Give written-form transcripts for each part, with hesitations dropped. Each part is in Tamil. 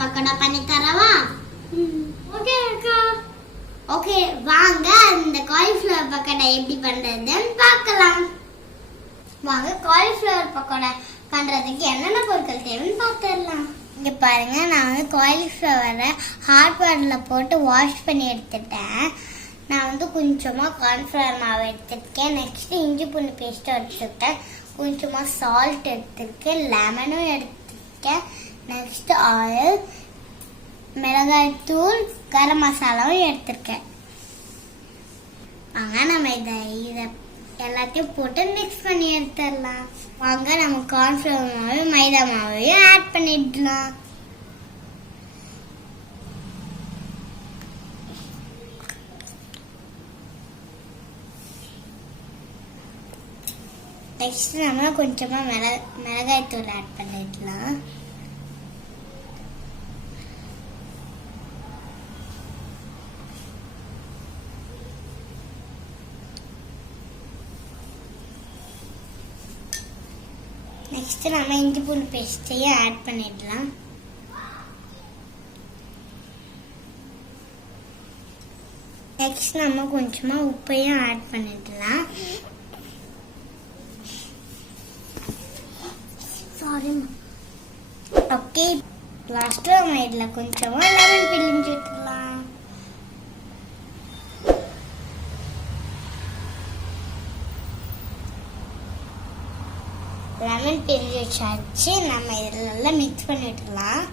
பக்கோடா பண்ணி தரவா? ஓகே அக்கா. ஓகே வாங்க இந்த காலிஃப்ளவர் பக்கோடா எப்படி பண்றதுன்னு பார்க்கலாம். வாங்க காலிஃப்ளவர் பக்கோடா பண்றதுக்கு என்னென்ன பொருட்கள் தேவைன்னு பார்த்துடலாம். இங்க பாருங்க, நான் வந்து காலிஃப்ளவரை ஹாட் வாட்டரில் போட்டு வாஷ் பண்ணி எடுத்துட்டேன். நான் வந்து கொஞ்சமாக கார்ன்ஃப்ளவர் மாவு எடுத்துருக்கேன். நெக்ஸ்ட் இஞ்சி பூண்டு பேஸ்ட்டும் எடுத்துருக்கேன். கொஞ்சமாக சால்ட் எடுத்துருக்கேன். லெமனும் எடுத்துருக்கேன். நெக்ஸ்ட் ஆயில், மிளகாய் தூள், கரம் மசாலாவும் எடுத்துருக்கேன். வாங்க நம்ம இதை எல்லாத்தையும் போட்டு மிக்ஸ் பண்ணி எடுத்துடலாம். வாங்க நம்ம கார்ன்ஃப்ளவர் மாவு மைதா மாவையும் ஆட் பண்ணிடலாம். நெக்ஸ்ட் நம்ம கொஞ்சமா மிளகாய் தூள் ஆட் பண்ணிடலாம். நெக்ஸ்ட் நம்ம இஞ்சி பூண்டு பேஸ்டையும் ஆட் பண்ணிடலாம். நெக்ஸ்ட் நம்ம கொஞ்சமா உப்பையும் ஆட் பண்ணிடலாம். ஓகே, லாஸ்ட்ல நம்ம இதுல கொஞ்சமா லெமன் பிழிஞ்சு விட்டுலாம். லெமன் பிழிஞ்சு வச்சாச்சு. நம்ம இதுல நல்லா மிக்ஸ் பண்ணி விட்டுலாம்.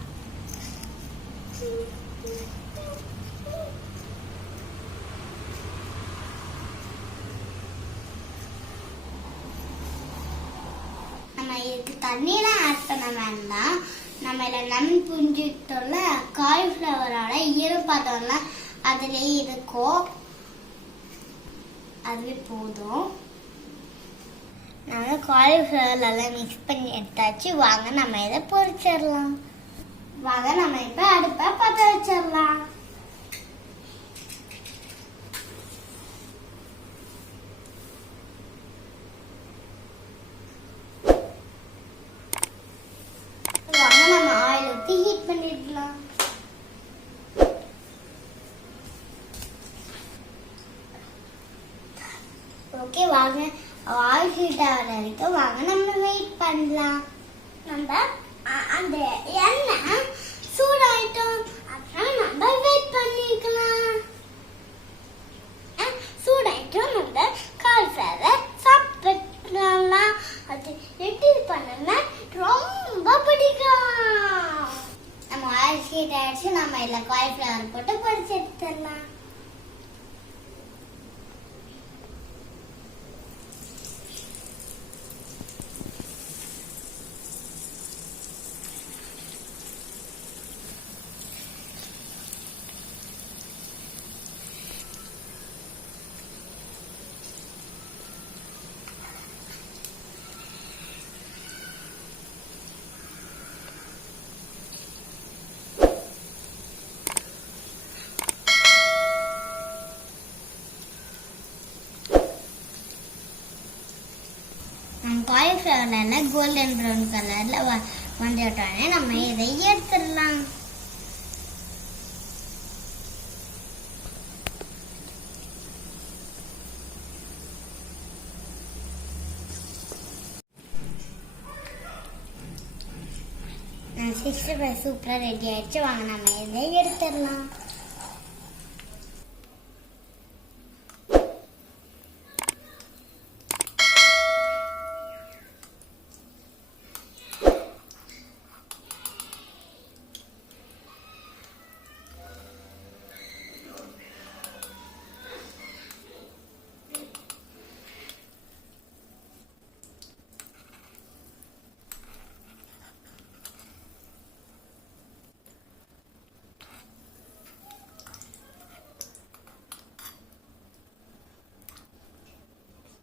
இதுக்கு தண்ணியெல்லாம் ஆட் பண்ண வேண்டாம். நம்ம இதில் லெமன் புரிஞ்சுட்டோம்ல, காலிஃப்ளவரோட ஈரப்பதம்லாம் அதுலேயே இருக்கும், அதுவே போதும். நம்ம காலிஃப்ளவர்லாம் மிக்ஸ் பண்ணி எடுத்தாச்சு. வாங்க நம்ம இதை பொரிச்சிடலாம். வாங்க நம்ம இப்போ அடுப்பை பற்ற வச்சிடலாம். ஹீட் பண்ணிடலாம். ஓகே, வாங்க ஆயில் ஹீட் ஆகிற வரைக்கும் வாங்க நம்ம வெயிட் பண்ணலாம். நம்ம அந்த எண்ணெய் சூடாயிட்டோம், அப்புறம் நம்ம வெயிட் பண்ணிக்கலாம். சூடாயிட்டோம், நம்ம காலிஃப்ளவரை சாப்பிடலாம். அது எப்படி பண்ணனா ரொம்ப பிடிக்கும். நம்ம ஆயில் ஹீட் ஆயிடுச்சு. நம்ம இதில் காலிஃப்ளவர் போட்டு பொரிச்சு எடுத்துடலாம். காலிஃப்ளவர்ல கோல்டன் ப்ரௌன் கலர்ல வந்துட்டோன்னே நம்ம இதை எடுத்துடலாம். நான் 65 சூப்பரா ரெடி ஆயிடுச்சு. வாங்க நம்ம இதை எடுத்துடலாம்.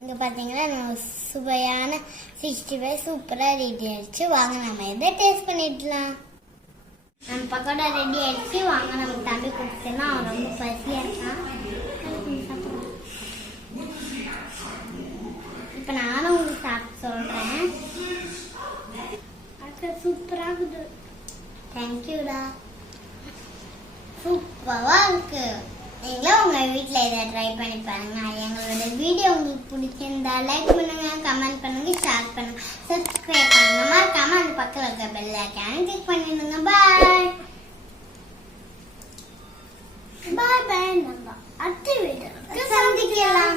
இங்கே பார்த்தீங்கன்னா நம்ம சுவையான 65 சூப்பராக ரெடி ஆயிடுச்சு. வாங்க நம்ம இதை டேஸ்ட் பண்ணிடலாம். நம்ம பக்கோடா ரெடி ஆயிடுச்சு. வாங்க நம்ம தம்பி கொடுத்தோன்னா அவன் ரொம்ப பசியாக இருக்கான். இப்போ நானும் உங்களுக்கு சாப்பிட்டு சொல்கிறேன். சூப்பராக இருக்குது. தேங்க்யூடா. சூப்பரா இருக்கு. நீங்களும் உங்க வீட்ல இதை ட்ரை பண்ணி பாருங்க. எங்களோட வீடியோ உங்களுக்கு பிடிச்சிருந்தா லைக் பண்ணுங்க, கமெண்ட் பண்ணுங்க, ஷேர் பண்ணுங்க, சப்ஸ்கிரைப் பண்ணுங்க. மறக்காம அந்த பக்கத்துல இருக்க பெல் ஐகானை கிளிக் பண்ணிடுங்க. பாய் பாய் பாய். நம்ம அடுத்த வீடியோல சந்திக்கலாம்.